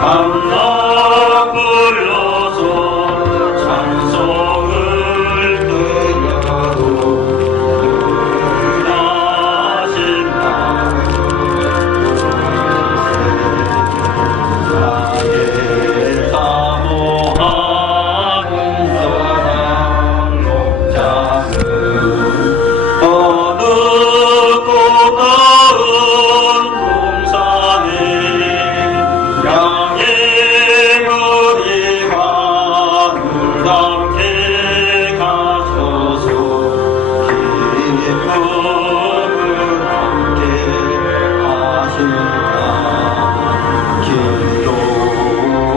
감사 불러서 찬송을 드려도 하신 나의 사모하는 사랑 목장은 어느 꽃다운 동산에 양의 머리가 눈담게 가셔서 기쁨을 함께 하신다. 길도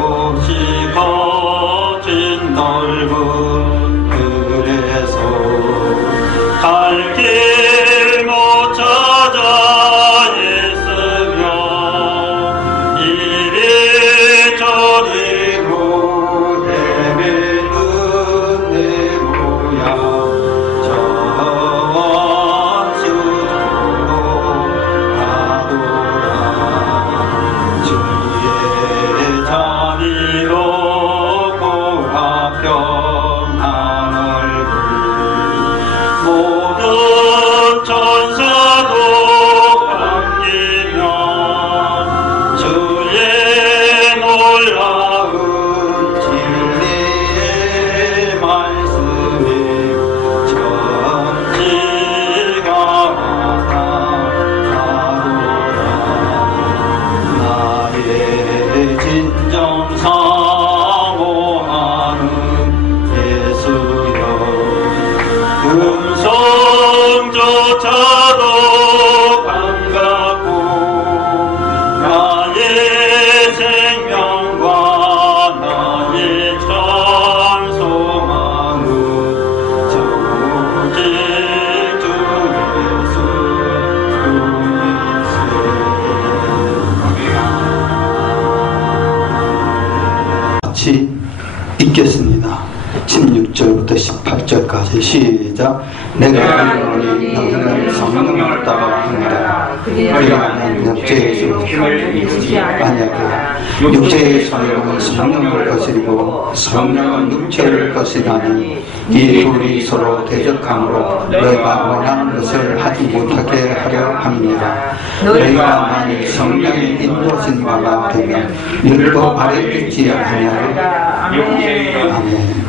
없이 거친 넓은 들에서 갈 길 못 찾아 애쓰며 이리저리 헤매는 내 모양 저원수도록 가도다. 주의 자비로 고와 평안 얼굴 모든 천사도 반기며 주의 놀라운 진리의 말씀에 천지가 나타나도다. 나의 진정 사모하는 예수여 음성조차도 반갑고 나의 생명과 나의 찬송하는 정직 주 예수 같이 읽겠습니다. 16절부터 18절까지 시작. 내가 이르노니 너희는 성령을 따라 행하라. 그리하면 육체의 힘을 이루지 아니하리라. 육체의 소욕은 성령을 거스리고 성령은 육체를 거스리나니 이 둘이 서로 대적함으로 너희가 원하는 것을 하지 못하게 하려 함이니라. 너희가 만일 성령의 인도하신 바가 되면 율법 아래 있지 아니하리라. 아멘.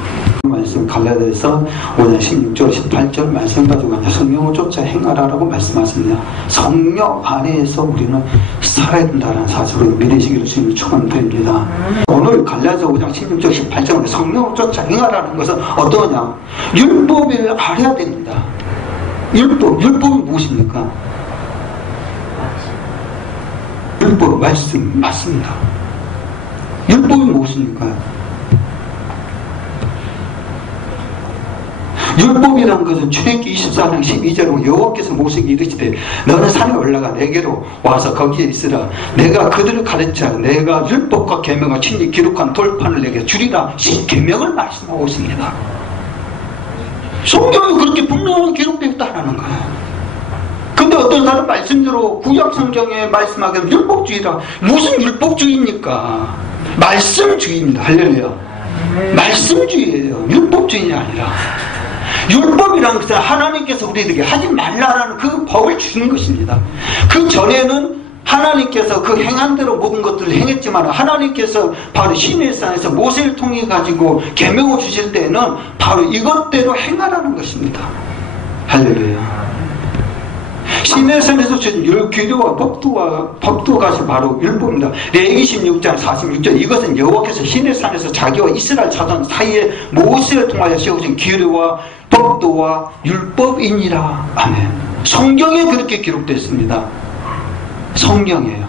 말씀 갈라디아서 5장 16절 18절 말씀 가지고 성령을 쫓아 행하라라고 말씀하십니다. 성령 안에서 우리는 살아야 된다는 사실을 믿으시기를 주님을 축원드립니다. 오늘 갈라디아서 5장 16절 18절에 성령을 쫓아 행하라는 것은 어떠냐? 율법을 알아야 됩니다. 율법이 무엇입니까? 율법 말씀 맞습니다. 율법이 무엇입니까? 율법이라는 것은 출애굽기 24장 12절로 여호와께서 모세에게 이르시되 너는 산에 올라가 내게로 와서 거기에 있으라. 내가 그들을 가르쳐 내가 율법과 계명을 친히 기록한 돌판을 내게 주리라. 계명을 말씀하고 있습니다. 성경이 그렇게 분명하게 기록되어 있다는 거예요. 근데 어떤 사람 말씀대로 구약 성경에 말씀하기는 율법주의라. 무슨 율법주의입니까? 말씀주의입니다. 할렐루야. 말씀주의예요. 율법주의가 아니라. 율법이라는 것은 하나님께서 우리에게 하지 말라라는 그 법을 주신 것입니다. 그 전에는 하나님께서 그 행한 대로 모든 것들을 행했지만 하나님께서 바로 시내산에서 모세를 통해 가지고 계명을 주실 때는 바로 이것대로 행하라는 것입니다. 할렐루야. 시내산에서 주신 규례와 법도가 바로 율법입니다. 레위기 16장 46절 이것은 여호와께서 시내산에서 자기와 이스라엘 자손 사이에 모세를 통하여 세우신 규례와 법도와 율법이니라. 아멘. 성경에 그렇게 기록되어 있습니다. 성경이에요.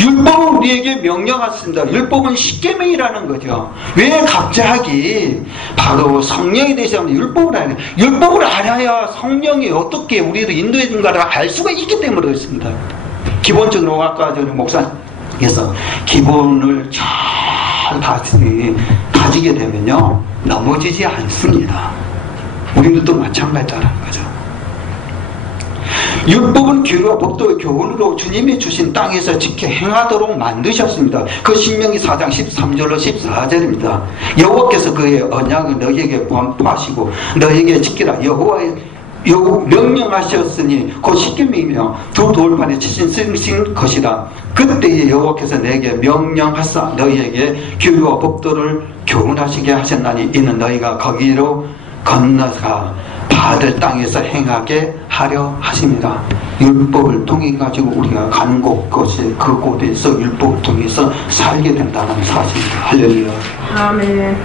율법은 우리에게 명령하십니다. 율법은 십계명이라는 거죠. 왜 갑자기 바로 성령에 대해서 율법을 알아야 돼요. 율법을 알아야 성령이 어떻게 우리를 인도해 준가를 알 수가 있기 때문에 그렇습니다. 기본적으로 아까 전에 목사님께서 기본을 잘 다지게 되면요 넘어지지 않습니다. 우리도 또 마찬가지라는 거죠. 율법은 규례와 법도의 교훈으로 주님이 주신 땅에서 지켜 행하도록 만드셨습니다. 그 신명기 4장 13절로 14절입니다. 여호와께서 그의 언약을 너희에게 반포하시고 너희에게 지키라 여호와의 명령하셨으니 곧 십계명이며 두 돌판에 치신 쓰신 것이라. 그때에 여호와께서 내게 명령하사 너희에게 규례와 법도를 교훈하시게 하셨나니 이는 너희가 거기로 건너가 받을 땅에서 행하게 하려 하십니다. 율법을 통해 가지고 우리가 간 곳곳에 그곳에서 율법을 통해서 살게 된다는 사실입니다. 할렐루야. 아멘.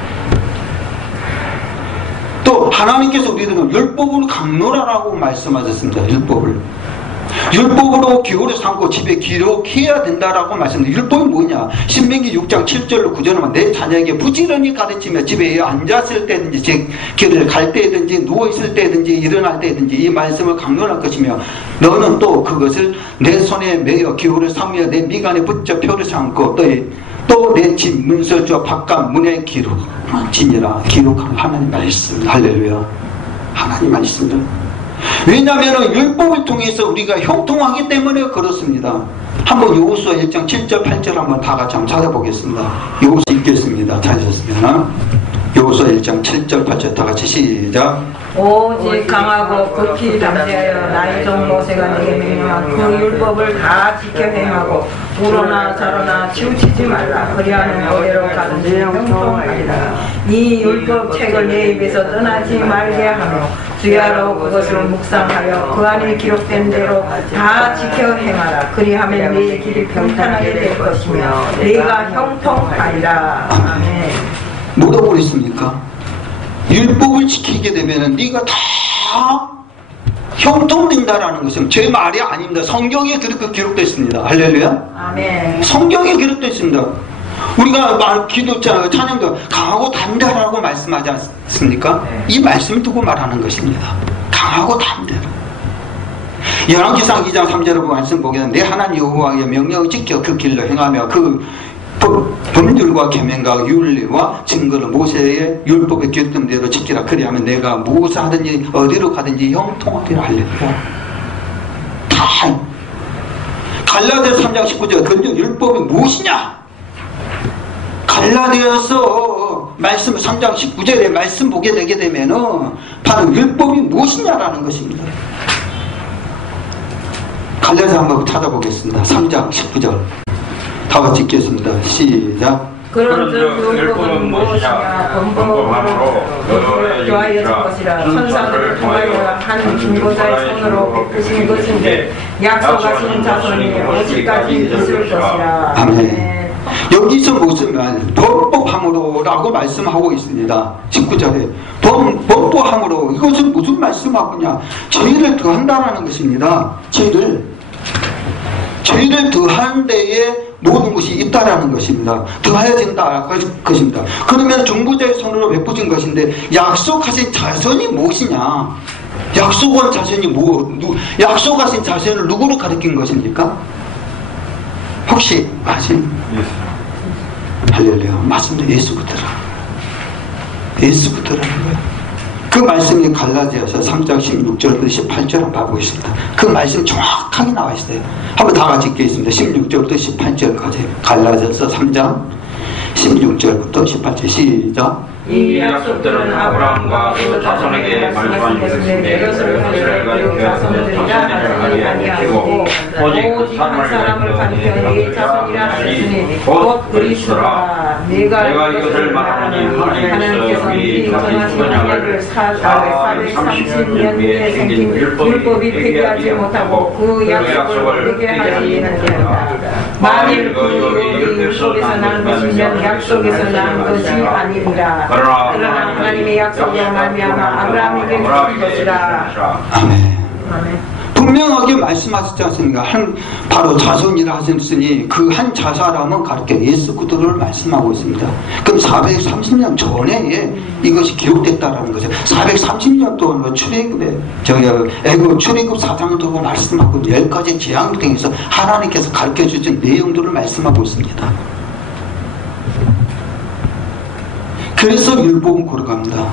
또 하나님께서 우리들은 율법으로 강론하라고 말씀하셨습니다. 율법으로 기호를 삼고 집에 기록해야 된다라고 말씀합니다. 율법이 뭐냐? 신명기 6장 7절로 9절은 내 자녀에게 부지런히 가르치며 집에 앉았을 때든지 제 길을 갈 때든지 누워있을 때든지 일어날 때든지 이 말씀을 강론할 것이며 너는 또 그것을 내 손에 매어 기호를 삼으며 내 미간에 붙여 표를 삼고 또 내 집 문설주와 바깥 문에 기록지니라. 기록하는 하나님 말씀. 할렐루야. 하나님 말씀입니다. 왜냐하면 율법을 통해서 우리가 형통하기 때문에 그렇습니다. 한번 여호수아 1장 7절 8절 한번 다 같이 한번 찾아보겠습니다. 여호수아 읽겠습니다. 찾으셨으면 여호수아 1장 7절 8절 다 같이 시작. 오직 강하고 극히 담대하여 나의 종 모세가 내게 명령한 그 율법을 다 지켜 행하고 우로나 좌로나 치우치지 말라. 그리하면 어디로 가든지 형통하리라. 이 율법 책을 내 입에서 떠나지 말게 하며 주야로 그것을 묵상하여 그 안에 기록된 대로 다 지켜 행하라. 그리하면 네 길이 평탄하게 될 것이며 네가 형통하리라. 아멘. 뭐라고 그랬습니까? 율법을 지키게 되면 네가 다 형통된다라는 것은 제 말이 아닙니다. 성경에 그렇게 기록되어 있습니다. 할렐루야. 아멘. 성경에 기록되어 있습니다. 우리가 기도자 찬양도 강하고 담대하라고 말씀하지 않습니까? 이 말씀을 두고 말하는 것입니다. 강하고 담대하. 열왕기상 2장 3절을 말씀 보게 되면 내 하나님 여호와의 명령을 지켜 그 길로 행하며 그 법률과 계명과 윤리와 증거를 모세의 율법에 기록된 대로 지키라. 그리하면 내가 무엇을 하든지 어디로 가든지 형통하리라. 할렐루야. 다 갈라디아서 3장 19절 그 율법이 무엇이냐? 갈라디아서 말씀 3장 19절에 말씀 보게 되게 되면은 바로 율법이 무엇이냐라는 것입니다. 갈라디아서 한번 찾아보겠습니다. 3장 19절 다 같이 읽겠습니다. 시작. 그런즉 율법은 무엇이냐? 범법함으로 너를 좋아하였을 것이라. 천사들을 통하여 한 중보자의 손으로 베푸신 것인데 약속하신 자손이 어디까지 있을 것이라. 아멘. 여기서 무슨 말? 범법함으로라고 말씀하고 있습니다. 19절에 범법함으로 이것은 무슨 말씀하고냐? 죄를 더한다라는 것입니다. 죄를 더한 데에 모든 것이 있다라는 것입니다. 더하여진다 것입니다. 그러면 중보자의 손으로 베푸신 것인데 약속하신 자손이 무엇이냐? 약속한 자손이 약속하신 자손을 누구로 가리킨 것입니까? 혹시 아십니까? 할렐루야. 맞습니다. 예수부터라는 거예요. 그 말씀이 갈라디아서 3장 16절부터 18절 한번 봐보겠습니다. 그 말씀 정확하게 나와 있어요. 한번 다 같이 읽겠습니다. 16절부터 18절까지 갈라디아서 3장 16절부터 18절 시작. 이 약속들은 아브라함과 그 자손에게 말씀한 것인데 그것을 가리켜 자손들이라 하지 아니하고 오직 한 사람을 가리켜 네 자손이라 하셨으니 곧 그리스도라. 내가 이것을 말하니 하나님께서 미리 정하신 언약을 430년 후에 생긴 율법이 폐기하지 못하고 그 약속을 폐기하지 않는다. 만일 그 율법에서 난 것이면 약속에서 난 것이 아니니라. 그러나 하나님의 약속으로 말미암아 아브라함에게 주신 것이라. 아멘. 분명하게 말씀하셨지 않습니까? 바로 자손이라 하셨으니 그 한 자사람은 가르쳐 예수 그리스도를 말씀하고 있습니다. 그럼 430년 전에 이것이 기록됐다라는 거죠. 430년 동안 출애굽에 애굽 출애굽 사상을 두고 말씀하고 10가지 재앙을 통해서 하나님께서 가르쳐 주신 내용들을 말씀하고 있습니다. 그래서 율법은 거룩합니다.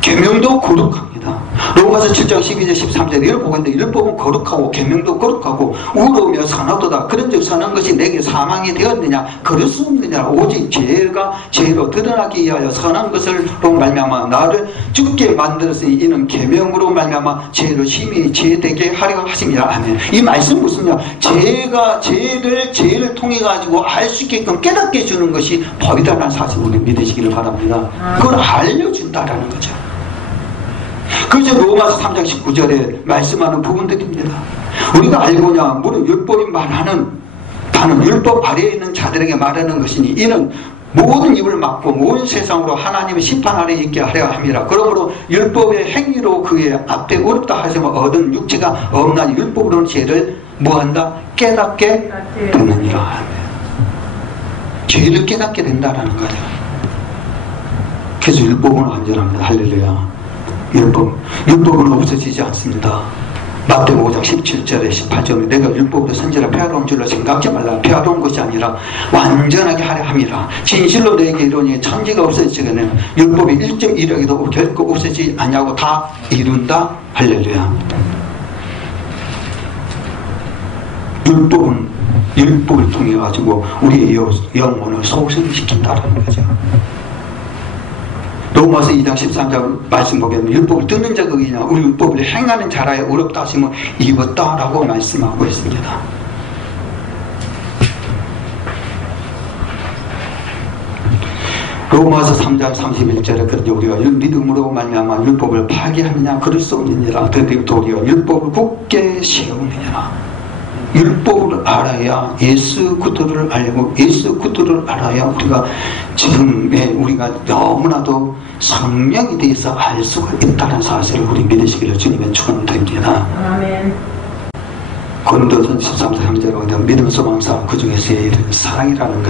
계명도 거룩합니다. 로마서 7장 12절 13절 율법인데 율법은 거룩하고 계명도 거룩하고 우로우며 선하도다. 그런즉 선한 것이 내게 사망이 되었느냐 그럴 수 없느냐 오직 죄가 죄로 드러나기 위하여 선한 것으로 말미암아 나를 죽게 만들었으니 이는 계명으로 말미암아 죄를 심히 죄되게 하려 하심이라. 아멘. 이 말씀 무슨요? 죄를 통해 가지고 알 수 있게끔 깨닫게 해주는 것이 법이다라는 사실을 우리 믿으시기를 바랍니다. 그걸 알려준다라는 거죠. 그래서 로마서 3장 19절에 말씀하는 부분들입니다. 우리가 알고냐 무릇 율법이 말하는 단은 율법 아래에 있는 자들에게 말하는 것이니 이는 모든 입을 막고 온 세상으로 하나님의 심판 아래에 있게 하려 함이라. 그러므로 율법의 행위로 그의 앞에 어렵다 하시면 얻은 육체가 없나니 율법으로는 죄를 뭐한다? 깨닫게 되느니라. 죄를 깨닫게 된다라는 거죠. 그래서 율법은 완전합니다. 할렐루야. 율법은 없어지지 않습니다. 마태복음 5장 17절에 18절에 내가 율법으로 선지라 폐하로운 줄로 생각지 말라. 폐하로운 것이 아니라 완전하게 하려 함이라. 진실로 내게 이르노니 천지가 없어지거든 율법이 1.1억이도 결코 없어지지 않냐고 다 이룬다. 할렐루야. 율법을 통해 가지고 우리의 영혼을 소생시킨다는 거죠. 로마서 2장 13절 말씀 보면 율법을 듣는 자가 의냐 우리 율법을 행하는 자라야 어렵다 하시면 입었다라고 말씀하고 있습니다. 로마서 3장 31절에 그런데 우리가 믿음으로 말미암아 율법을 파괴하느냐 그럴 수 없느니라. 도리어 율법을 굳게 세우느니라. 율법을 알아야 예수 그리스도를 알고 예수 그리스도를 알아야 우리가 지금의 우리가 너무나도 성령에 대해서 알 수가 있다는 사실을 우리 믿으시기를 주님의 축원드립니다. 아멘. 고린도전 13장 믿음 소망 사랑 그 중에서 사랑이라는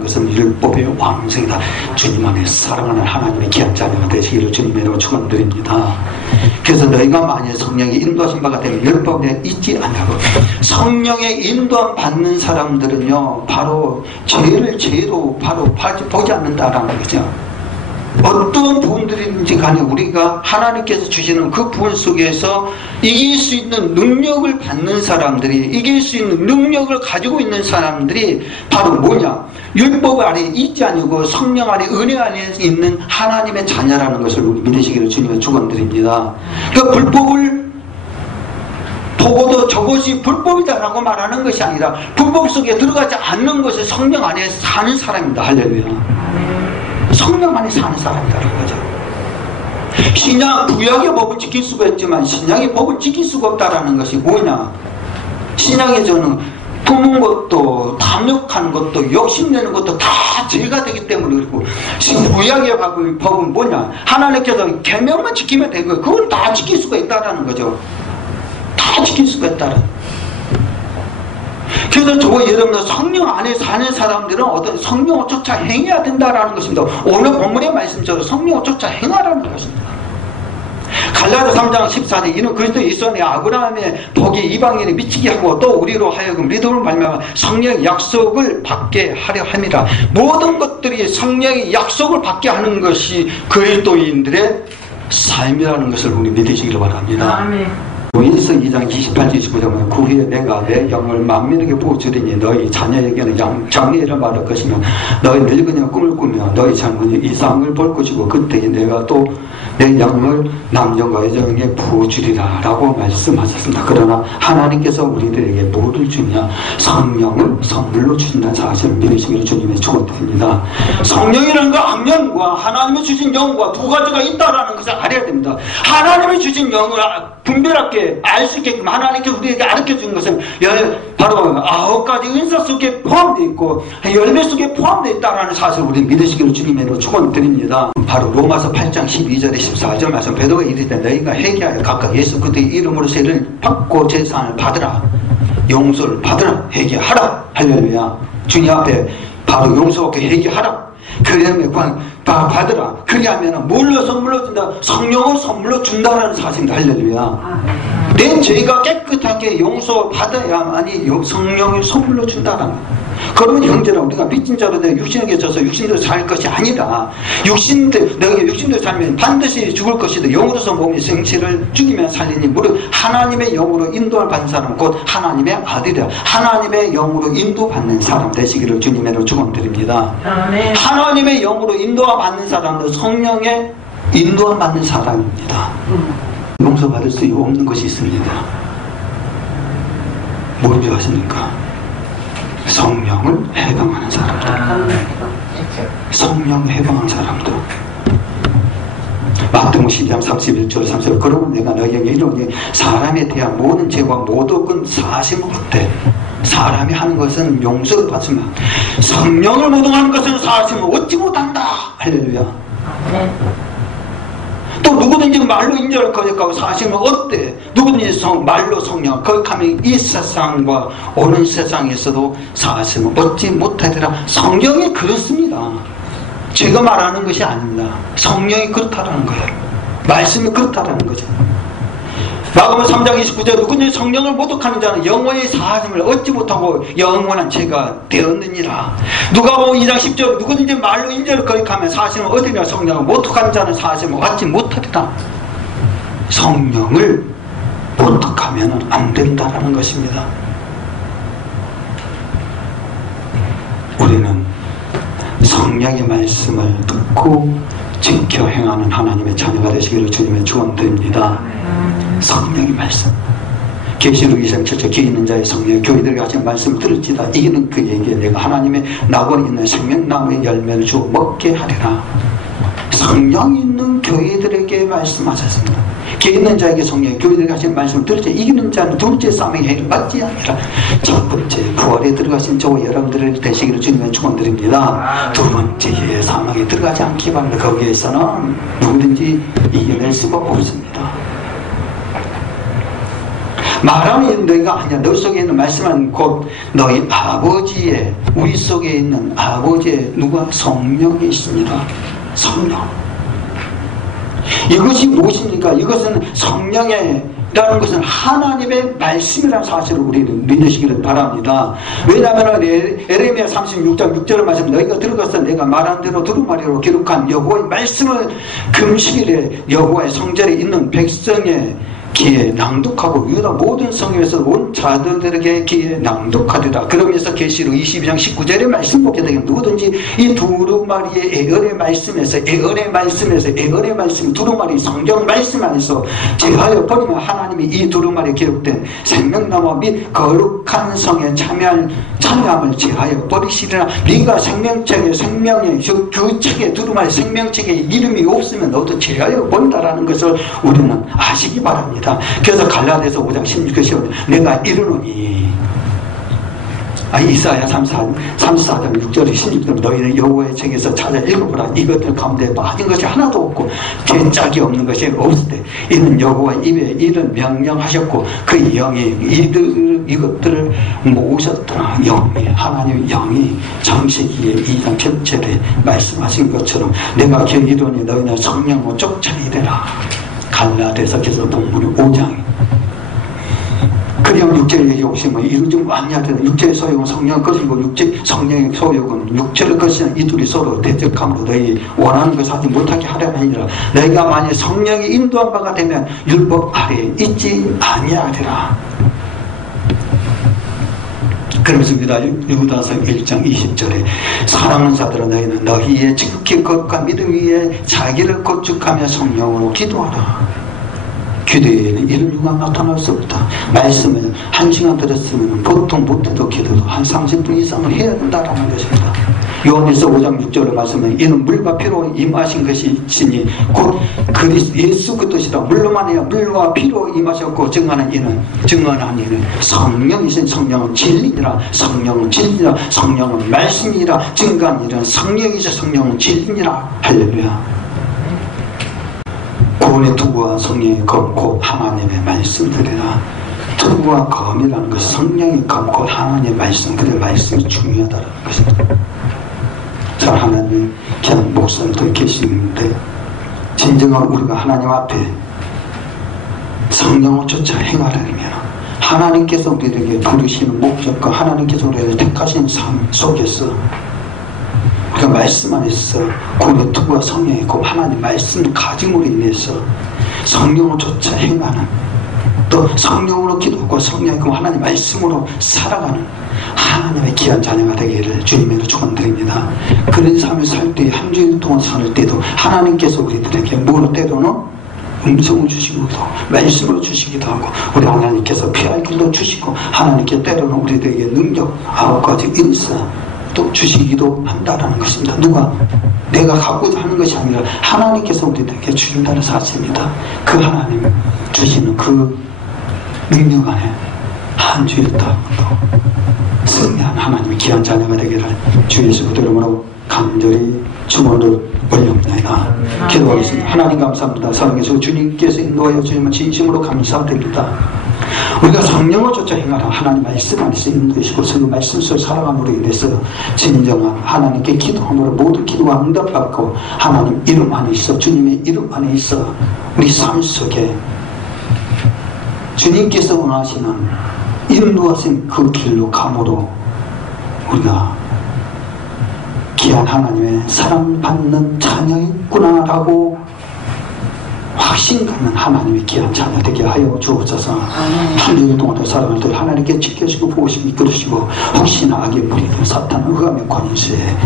것은 율법의 왕성이다. 주님 안에 사랑하는 하나님의 귀한 자녀가 되시기를 주님으로 축원드립니다. 그래서 너희가 만일 성령의 인도하신 바가 되면 율법에 잊지 않냐고. 성령의 인도함 받는 사람들은요 바로 죄를 죄로 바로 보지 않는다라는 거죠. 어떤 부분들인지 간에 우리가 하나님께서 주시는 그 부분 속에서 이길 수 있는 능력을 받는 사람들이 이길 수 있는 능력을 가지고 있는 사람들이 바로 뭐냐? 율법 안에 있지 아니고 성령 안에 은혜 안에 있는 하나님의 자녀라는 것을 우리 믿으시기를 주님의 축원드립니다. 그 불법을 보고도 저것이 불법이다라고 말하는 것이 아니라 불법 속에 들어가지 않는 것이 성령 안에 사는 사람입니다. 할렐루야. 성령 안에 사는 사람이라는 거죠. 구약의 법을 지킬 수가 있지만 신약의 법을 지킬 수가 없다라는 것이 뭐냐? 신약에서는 품은 것도 탐욕하는 것도 욕심내는 것도 다 죄가 되기 때문에 그렇고 구약의 법은 뭐냐? 하나님께서 계명만 지키면 되는 거예요. 그건 다 지킬 수가 있다라는 거죠. 다 지킬 수가 있다라는. 그래서 여러분들 성령 안에 사는 사람들은 어떤 성령을 쫓아 행해야 된다라는 것입니다. 오늘 본문의 말씀처럼 성령을 쫓아 행하라는 것입니다. 갈라디아 3장 14절 이는 그리스도 예수 안에 아브라함의 복이 이방인에 미치게 하고 또 우리로 하여금 믿음을 말미암아 성령의 약속을 받게 하려 합니다. 모든 것들이 성령의 약속을 받게 하는 것이 그리스도인들의 삶이라는 것을 우리 믿으시기를 바랍니다. 아멘. 요한일서 2장 28절 29절 보면 그 후에 내가 내 영을 만민에게 부어주리니 너희 자녀에게는 장래를 말할 것이며 너희 늙은이가 꿈을 꾸며 너희 젊은이 이상을 볼 것이고 그때 내가 또 내 영을 남정과 여정에 부어주리라 라고 말씀하셨습니다. 그러나 하나님께서 우리들에게 뭐를 주냐? 성령을 선물로 주신다는 사실을 믿으시기를 주님의 축원드립니다. 성령이라는 건 악령과 하나님이 주신 영과 두 가지가 있다라는 것을 알아야 됩니다. 하나님이 주신 영을 분별하게 알 수 있게끔 하나님께서 우리에게 가르쳐준 것은 바로 9가지 은사 속에 포함되어 있고 열매 속에 포함되어 있다는 사실을 우리 믿으시기를 주님으로 축원드립니다. 바로 로마서 8장 12절에 14절 말씀 베드로가 이르되 너희가 회개하여 각각 예수 그리스도의 이름으로 세를 받고 제사를 받으라 용서를 받으라 회개하라 할렐루야. 주님 앞에 바로 용서받고 회개하라 그러면 받으라. 그리하면 뭘로 선물로 준다? 성령을 선물로 준다라는 사실입니다. 할렐루야. 내 죄가 깨끗하게 용서받아야만이 성령을 선물로 준다라는. 그러면 형제라 우리가 빚진 자로 내가 육신에게 져서 육신대로 살 것이 아니라 내가 육신대로 살면 반드시 죽을 것이다. 영으로서 몸이 생체를 죽이면 살리니 무릇 하나님의 영으로 인도를 받는 사람 곧 하나님의 아들이라. 하나님의 영으로 인도받는 사람 되시기를 주님으로 축원드립니다. 하나님의 영으로 인도받는 사람은 성령의 인도받는 사람입니다. 용서받을 수 없는 것이 있습니다. 뭔지 아십니까? 성령을 해방하는 사람들. 성령 해방하는 사람들. 마태복음 12장 31절 30절 그러면 내가 너희에게 이르노니 사람에 대한 모든 죄와 모든 사심을 얻되 사람이 하는 것은 용서를 받지만 성령을 모독하는 것은 사심을 얻지 못한다. 할렐루야. 또 누구든지 말로 인정을 거역하고 사심을 얻되 누구든지 말로 성령 거역하면 이 세상과 오는 세상에서도 사심을 얻지 못하리라. 성경이 그렇습니다. 제가 말하는 것이 아닙니다. 성령이 그렇다라는 거예요. 말씀이 그렇다라는 거죠. 마가복음 3장 29절 누구든지 성령을 모독하는 자는 영원히 사심을 얻지 못하고 영원한 죄가 되었느니라. 누가복음 2장 10절 누구든지 말로 인정을 거역하면 사심을 얻으리라. 성령을 모독하는 자는 사심을 얻지 못하리라. 성령을 모독하면 안 된다라는 것입니다. 우리는 성령의 말씀을 듣고 지켜 행하는 하나님의 자녀가 되시기를 주님의 축원드립니다. 성령의 말씀. 계시록 2장 7절 기 있는 자의 성령 교회들에게 하신 말씀을 들을지다. 이기는 그에게 내가 하나님의 낙원에 있는 생명나무의 열매를 주어 먹게 하리라. 성령이 있는 교회들에게 말씀하셨습니다. 기 있는 자에게 성령 교회들에게 하신 말씀을 들을지 이기는 자는 둘째 싸움의 해를 받지 아니라. 첫 번째 부활에 들어가신 저와 여러분들을 되시기를 주님의 축원드립니다. 두 번째 사망에 들어가지 않기 바랍니다. 거기에서는 누구든지 이겨낼 수가 없습니다. 말하는 너희가 아니야. 너 속에 있는 말씀은 곧 너희 아버지의 우리 속에 있는 아버지의 누가 성령이 있습니다. 성령. 이것이 무엇입니까? 이것은 성령이라는 것은 하나님의 말씀이라는 사실을 우리는 믿으시기를 바랍니다. 왜냐하면 에레미야 36장 6절의 말씀 너희가 들어가서 내가 말한 대로 두루마리로 기록한 여호와의 말씀을 금식일에 여호와의 성전에 있는 백성의 기에 낭독하고 유다 모든 성에서 온 자들에게 기에 낭독하리라. 그러면서 계시록 22장 19절의 말씀 보게 되면 누구든지 이 두루마리의 애언의 말씀에서 두루마리 성경 말씀 안에서 제하여 버리면 하나님이 이 두루마리에 기록된 생명나무 및 거룩한 성에 참여함을 제하여 버리시리라. 네가 생명책에 생명의 그 책에 두루마리 생명책에 이름이 없으면 너도 제하여 버린다라는 것을 우리는 아시기 바랍니다. 그래서 갈라디아서 5장 16절 내가 이르노니 이사야 34장 6절 16절 너희는 여호와의 책에서 찾아 읽어보라. 이것들 가운데 빠진 것이 하나도 없고 죄짝이 없는 것이 없을 때 이는 여호와 입에 이를 명령하셨고 그 영이 이것들을 모으셨더라. 영이 하나님의 영이 창세기의 2장 7절에 말씀하신 것처럼 내가 이르노니 너희는 성령으로 쫓아이래라. 갈라디아서 계속 본문이 5장. 그냥 육체를 얘기하시면 이거 좀 아니야. 육체의 소욕은 성령 것이고 성령의 소욕은 육체를 것이는 이 둘이 서로 대적함으로 너희 원하는 것을 하지 못하게 하려는 아니라 너희가 만약 성령이 인도한 바가 되면 율법 아래에 있지 아니하리라. 그러면서 유다서 1장 20절에 사랑하는 자들아 너희는 너희의 지극히 거룩한 믿음 위에 자기를 건축하며 성령으로 기도하라. 기도에는 이런 이유가 나타날 수 없다. 말씀을 1시간 들었으면 보통 못해도 기도도 한 30분 이상을 해야 된다는 것입니다. 요한일서 5장 6절의 말씀은 이는 물과 피로 임하신 것이 있으니 곧 예수 그 뜻이다. 물로만 해야 물과 피로 임하셨고 증언한 이는 성령이신 성령은 진리니라. 성령은 진리니라. 성령은 말씀이니라. 증거한 이는 성령이신 성령은 진리니라. 할렐루야. 구원의 투구와 성령의 검 곧 하나님의 말씀들이라. 투구와 검이라는 것은 성령의 검 곧 하나님의 말씀. 그의 말씀이 중요하다는 것입니다. 자, 하나님 그냥 목사님들 계시는데 진정한 우리가 하나님 앞에 성령을 쫓아 행하려면 하나님께서 우리에게 부르시는 목적과 하나님께서 우리에게 택하신 삶 속에서 우리가 말씀 안에서 그 유튜브와 성령이 그 하나님 말씀을 가짐으로 인해서 성령으로 조차 행하는, 또 성령으로 기도하고 성령의 그 하나님 말씀으로 살아가는 하나님의 귀한 자녀가 되기를 주님으로 축원드립니다. 그런 삶을 살 때, 한 주일 동안 살 때도 하나님께서 우리들에게 뭐로 때로는 음성을 주시기도, 말씀을 주시기도 하고, 우리 하나님께서 피할 길도 주시고, 하나님께 때로는 우리들에게 능력, 아홉 가지 인사 또 주시기도 한다라는 것입니다. 누가 내가 갖고자 하는 것이 아니라 하나님께서 우리들에게 주신다는 사실입니다. 그 하나님 주시는 그 능력 안에 한 주일 또 승리한 하나님의 귀한 자녀가 되기를 주 예수 그리스도 이름으로 간절히 축원을 올려옵니다. 기도하겠습니다. 하나님 감사합니다. 사랑해서 주님께서 인도하여 주시면 진심으로 감사드립니다. 우리가 성령을 쫓아 행하라 하나님 말씀 안에서 인도하시고 그 말씀 속에 살아감으로 인해서 진정한 하나님께 기도함으로 모든 기도가 응답받고 하나님 이름 안에 있어, 주님의 이름 안에 있어 우리 삶 속에 주님께서 원하시는 인도하신 그 길로 감으로 우리가 귀한 하나님의 사랑받는 자녀있구나라고 확신 갖는 하나님의 귀한 자녀 되게 하여 주옵소서. 한 주일 동안 살아갈 때 하나님께 지켜주시고 보시고 이끌으시고, 혹시나 악의 무리들 사탄 흑암의 권세에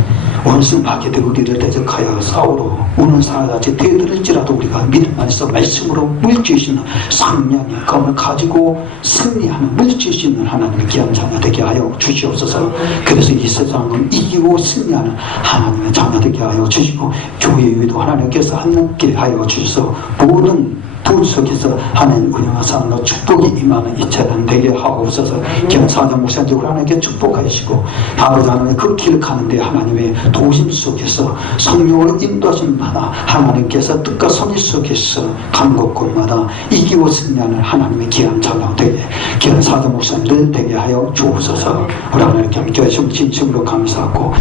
원수마귀들 우리를 대적하여 싸우러 오는 사람같이 되들을지라도 우리가 믿음 안에서 말씀으로 물질 수 있는 상냥의 검을 가지고 승리하는 물질 수 있는 하나님의 귀한 자녀 되게 하여 주시옵소서. 그래서 이 세상을 이기고 승리하는 하나님의 자녀 되게 하여 주시고, 교회 위도 하나님께서 함께 하여 주셔서 모든 돈 속에서 하나님 운영하사 축복이 임하는 이체는 되게 하옵소서. 김사장 목사님들 하나님께 축복하시고, 아버지 하나님의 그 길 가는데 하나님의 도심 속에서 성령으로 인도하신 바다 하나님께서 뜻과 선의 속에서 간 곳곳마다 이기고 승리하는 하나님의 귀한 자녀 되게, 귀한 사장 목사님들 되게 하여 주옵소서. 우리 하나님께 함께 하시면 진심으로 감사하고